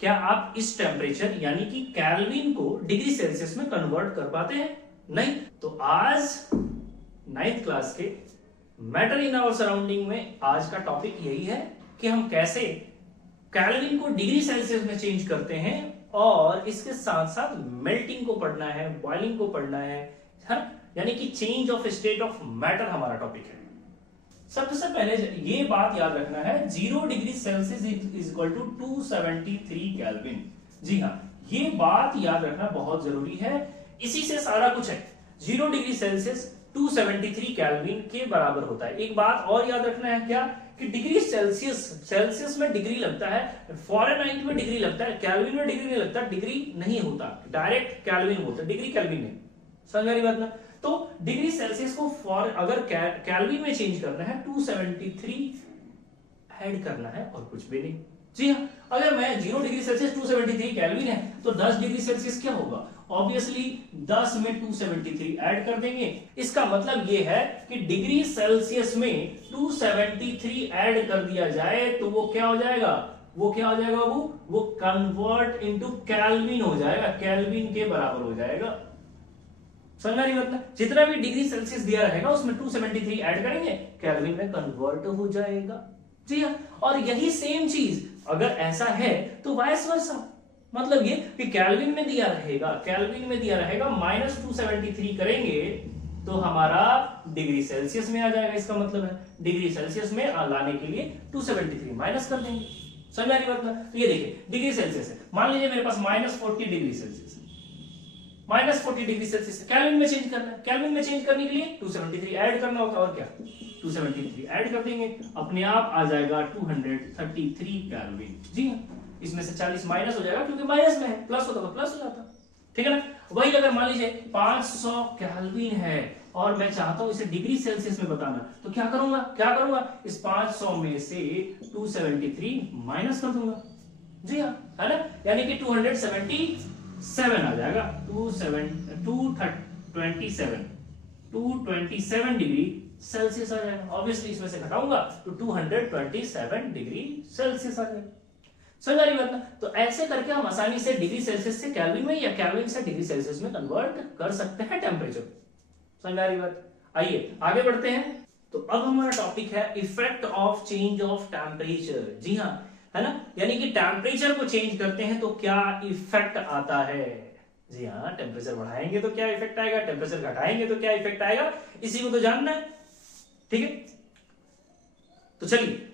क्या आप इस टेम्परेचर यानी कि केल्विन को डिग्री सेल्सियस में कन्वर्ट कर पाते हैं? नहीं। तो आज 9th क्लास के मैटर इन आवर सराउंडिंग में आज का टॉपिक यही है कि हम कैसे केल्विन को डिग्री सेल्सियस में चेंज करते हैं और इसके साथ साथ मेल्टिंग को पढ़ना है, बॉइलिंग को पढ़ना है, यानी कि change of state of matter हमारा टॉपिक है। सबसे पहले ये बात याद रखना है, 0 degree Celsius is equal to 273 kelvin. जी हाँ, ये बात याद रखना बहुत जरूरी है, इसी से सारा कुछ है। 0 डिग्री सेल्सियस 273 केल्विन के बराबर होता है। एक बात और याद रखना है क्या, कि डिग्री सेल्सियस में डिग्री लगता है, फॉरेनहाइट में डिग्री लगता है, केल्विन में डिग्री नहीं लगता, डिग्री नहीं होता, डायरेक्ट केल्विन होता है, डिग्री केल्विन नहीं। समझ रही बात ना? तो डिग्री सेल्सियस को अगर केल्विन में चेंज करना है 273 ऐड करना है और कुछ भी नहीं। जी हाँ, अगर मैं 0 डिग्री सेल्सियस 273 केल्विन है तो 10 डिग्री सेल्सियस क्या होगा? ऑब्वियसली 10 में 273 ऐड कर देंगे। इसका मतलब ये है कि डिग्री सेल्सियस में 273 ऐड कर दिया जाए तो वो क्या हो जाएगा? वो क्या हो जाएगा बाबू? वो कन्वर्ट इनटू केल्विन हो जाएगा, केल्विन के बराबर हो जाएगा। समझा नहीं? मतलब जितना भी डिग्री सेल्सियस दिया रहेगा उसमें 273 ऐड करेंगे, केल्विन में कन्वर्ट हो जाएगा। जी हाँ, और यही सेम चीज अगर ऐसा है तो वाइस वर्सा, मतलब ये कि केल्विन में दिया रहेगा, केल्विन में दिया रहेगा -273 करेंगे तो हमारा डिग्री सेल्सियस में आ जाएगा। इसका मतलब है डिग्री सेल्सियस में लाने के लिए 273 माइनस कर देंगे। समझा नहीं? मतलब तो ये देखिए डिग्री सेल्सियस है, मान लीजिए मेरे पास -40 डिग्री सेल्सियस है, -40 डिग्री सेल्सियस केल्विन में चेंज करना है। केल्विन में चेंज करने के लिए 273 ऐड करना होता है, और क्या 273 ऐड कर देंगे, अपने आप आ जाएगा 233 केल्विन। जी हाँ, इसमें से 40 माइनस हो जाएगा क्योंकि माइनस में है, प्लस होता तो प्लस हो जाता। ठीक है ना? वही अगर मान लीजिए 500 केल्विन है और मैं चाहता हूं इसे डिग्री सेल्सियस में बताना, तो क्या करूंगा इस 500 में से 273 माइनस कर दूंगा। जी हाँ, है ना? यानी कि 277 आ जाएगा, 227 डिग्री सेल्सियस आ जाएगा। ऑब्वियसली इसमें से घटाऊंगा तो 227 डिग्री सेल्सियस आ जाएगा। समझ रही बात ना? तो ऐसे करके हम आसानी से डिग्री सेल्सियस से केल्विन में या केल्विन से डिग्री सेल्सियस में कन्वर्ट कर सकते हैं टेम्परेचर। समझ रही बात? आइए आगे बढ़ते हैं। तो अब हमारा टॉपिक है effect of change of temperature. जी हाँ, है ना? यानी कि टेम्परेचर को चेंज करते हैं तो क्या इफेक्ट आता है। जी हाँ, टेम्परेचर बढ़ाएंगे तो क्या इफेक्ट आएगा, टेम्परेचर घटाएंगे तो क्या इफेक्ट आएगा, इसी को तो जानना है। ठीक है, तो चलिए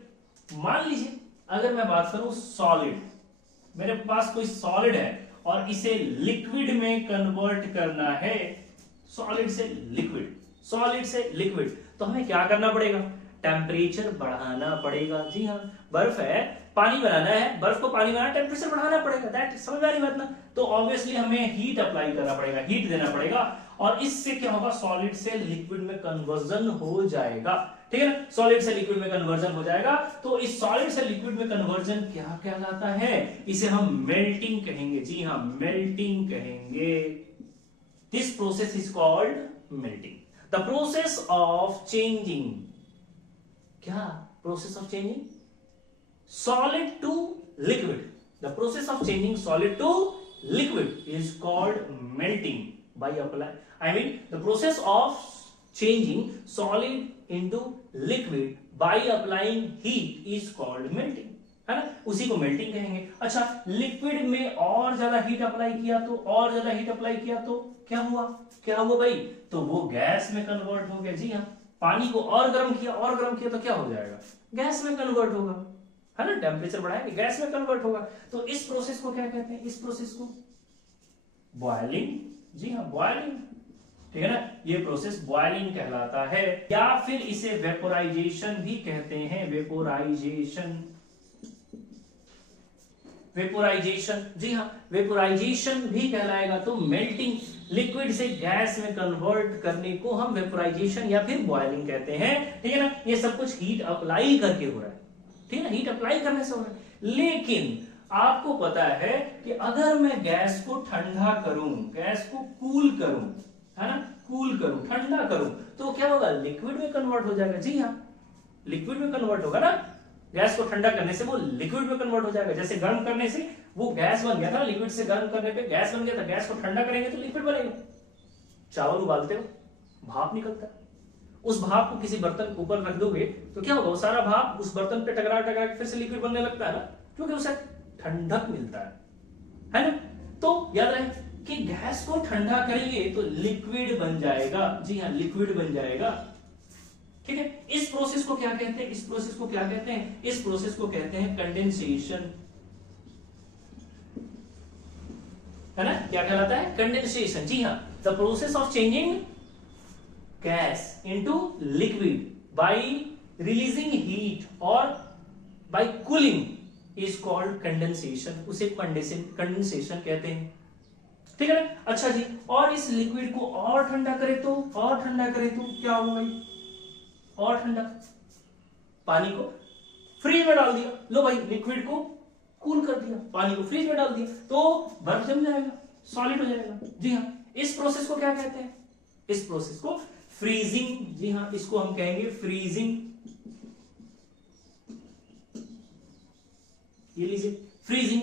मान लीजिए अगर मैं बात करूं सॉलिड, मेरे पास कोई सॉलिड है और इसे लिक्विड में कन्वर्ट करना है, सॉलिड से लिक्विड, तो हमें क्या करना पड़ेगा? टेम्परेचर बढ़ाना पड़ेगा। जी हाँ, बर्फ है, पानी बनाना है, बर्फ को पानी बनाना, टेम्परेचर बढ़ाना पड़ेगा। दैट समझ आ रही बात ना? तो ऑब्वियसली हमें हीट अप्लाई करना पड़ेगा, हीट देना पड़ेगा, और इससे क्या होगा? सॉलिड से लिक्विड में कन्वर्जन हो जाएगा। ठीक है ना? सॉलिड से लिक्विड में कन्वर्जन हो जाएगा। तो इस सॉलिड से लिक्विड में कन्वर्जन क्या कहलाता है? इसे हम मेल्टिंग कहेंगे। जी हाँ, मेल्टिंग कहेंगे। This process is called melting. The process of changing, क्या process of changing solid to liquid, the process of changing solid to liquid is called melting by the process of changing solid into liquid by applying heat is called melting, है ना? उसी को melting कहेंगे। अच्छा, liquid में और ज्यादा heat apply किया तो क्या हुआ भाई? तो वो गैस में कन्वर्ट हो गया। जी हाँ, पानी को और गर्म किया तो क्या हो जाएगा? गैस में कन्वर्ट होगा, है ना? टेम्परेचर बढ़ाएंगे, गैस में कन्वर्ट होगा। तो इस प्रोसेस को क्या कहते हैं? इस प्रोसेस को बॉइलिंग। जी हाँ, बॉइलिंग। ठीक है ना? ये प्रोसेस बॉइलिंग कहलाता है, या फिर इसे वेपोराइजेशन भी कहते हैं। वेपोराइजेशन, जी हाँ, वेपोराइजेशन भी कहलाएगा। तो मेल्टिंग, लिक्विड से गैस में कन्वर्ट करने को हम वेपोराइजेशन या फिर बॉइलिंग कहते हैं। ठीक है ना? ये सब कुछ हीट अप्लाई करके हो रहा है। ठीक है ना? हीट अप्लाई करने से हो रहा है। लेकिन आपको पता है कि अगर मैं गैस को ठंडा करूं, गैस को कूल करूं, है ना, कूल करूं, ठंडा करूं, तो क्या होगा? लिक्विड में कन्वर्ट हो जाएगा। जी हाँ, लिक्विड में कन्वर्ट होगा ना। गैस को ठंडा करने से वो लिक्विड में कन्वर्ट हो जाएगा। जैसे गर्म करने से वो गैस बन गया था, लिक्विड से गर्म करने पे गैस बन गया था, गैस को ठंडा करेंगे तो लिक्विड बनेगा। चावल उबालते हो, भाप निकलता है, उस भाप को किसी बर्तन के ऊपर रख दोगे तो क्या होगा, वो सारा भाप उस बर्तन पे टकरा टकरा के फिर से लिक्विड बनने लगता है ना, क्योंकि उसे ठंडक मिलता है ना। तो याद रहे कि गैस को ठंडा करेंगे तो लिक्विड बन जाएगा। जी हाँ, लिक्विड बन जाएगा। ठीक है, इस प्रोसेस को क्या कहते हैं, इस प्रोसेस को क्या कहते हैं, इस प्रोसेस को कहते हैं कंडेंसेशन, है ना। क्या कहलाता है, कंडेंसेशन। जी हाँ, the process of changing gas into liquid by releasing heat और by cooling is called condensation. उसे कंडेंसेशन कहते हैं। ठीक है ना। अच्छा जी, और इस लिक्विड को और ठंडा करे तो, और ठंडा करे तो क्या होगा भाई, और ठंडा, पानी को फ्रीज में डाल दिया, लो भाई लिक्विड को कूल कर दिया, पानी को फ्रीज में डाल दिया तो बर्फ जम जाएगा, सॉलिड हो जाएगा। जी हाँ, इस प्रोसेस को क्या कहते हैं, इस प्रोसेस को फ्रीजिंग। जी हाँ, इसको हम कहेंगे फ्रीजिंग। ये लीजिए फ्रीजिंग,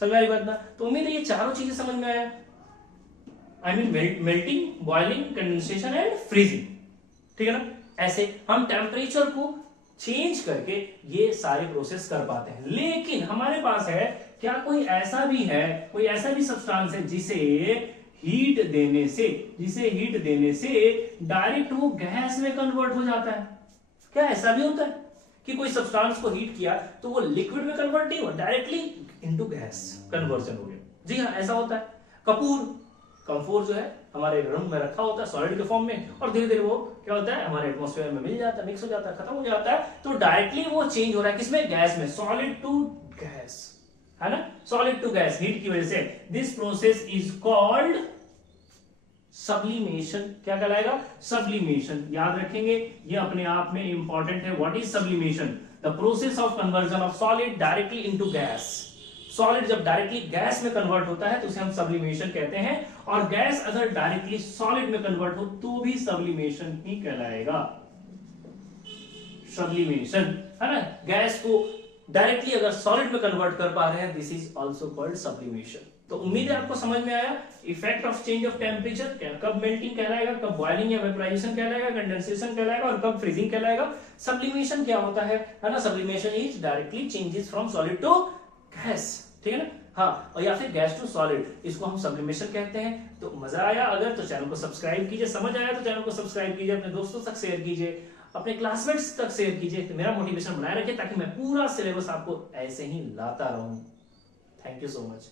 समझ आ रही बात ना। तो उम्मीद है ये चारों चीजें समझ में आया। I mean melting, boiling, condensation and freezing. ठीक है ना। ऐसे हम टेम्परेचर को चेंज करके ये सारे प्रोसेस कर पाते हैं। लेकिन हमारे पास है क्या, कोई ऐसा भी है, कोई ऐसा भी सब्सटेंस है जिसे हीट देने से डायरेक्ट वो गैस में कन्वर्ट हो जाता है। क्या ऐसा भी होता है कि कोई सब्सटेंस को हीट किया तो वो लिक्विड में कन्वर्ट नहीं हुआ, डायरेक्टली इनटू गैस कन्वर्जन हो गया। जी हाँ, ऐसा होता है। कंफोर जो है हमारे रूम में रखा होता है सॉलिड के फॉर्म में, और धीरे धीरे वो क्या होता है हमारे एटमॉस्फेयर में मिल जाता है, मिक्स हो जाता है, खत्म हो जाता है। तो डायरेक्टली वो चेंज हो रहा है किसमें, गैस में, सॉलिड टू गैस, है ना, सॉलिड टू गैस, हीट की वजह से। This process is called sublimation. क्या कहलाएगा, सब्लिमेशन। याद रखेंगे, ये अपने आप में इंपॉर्टेंट है। What is sublimation, the process of conversion of solid directly into gas. Solid जब डायरेक्टली गैस में कन्वर्ट होता है तो उसे हम सब्लिमेशन कहते हैं, और गैस अगर डायरेक्टली सॉलिड में कन्वर्ट हो तो भी सब्लिमेशन ही कहलाएगा। सब्लिमेशन, है ना, गैस को डायरेक्टली अगर सॉलिड में कन्वर्ट कर पा रहे हैं, this is also called sublimation. तो उम्मीद है आपको समझ में आया effect of change of temperature, कब मेल्टिंग कहलाएगा, कब बॉइलिंग या वेपराइजेशन कहलाएगा, कंडेंसेशन कहलाएगा, और कब फ्रीजिंग कहलाएगा। सब्लिमेशन क्या होता है ना, sublimation is directly changes from solid to gas. ठीक है ना। हाँ, और या फिर गैस टू सॉलिड, इसको हम सब्लिमेशन कहते हैं। तो मजा आया अगर तो चैनल को सब्सक्राइब कीजिए, समझ आया तो चैनल को सब्सक्राइब कीजिए, अपने दोस्तों तक शेयर कीजिए, अपने क्लासमेट्स तक शेयर कीजिए, तो मेरा मोटिवेशन बनाए रखिए ताकि मैं पूरा सिलेबस आपको ऐसे ही लाता रहूं। Thank you so much.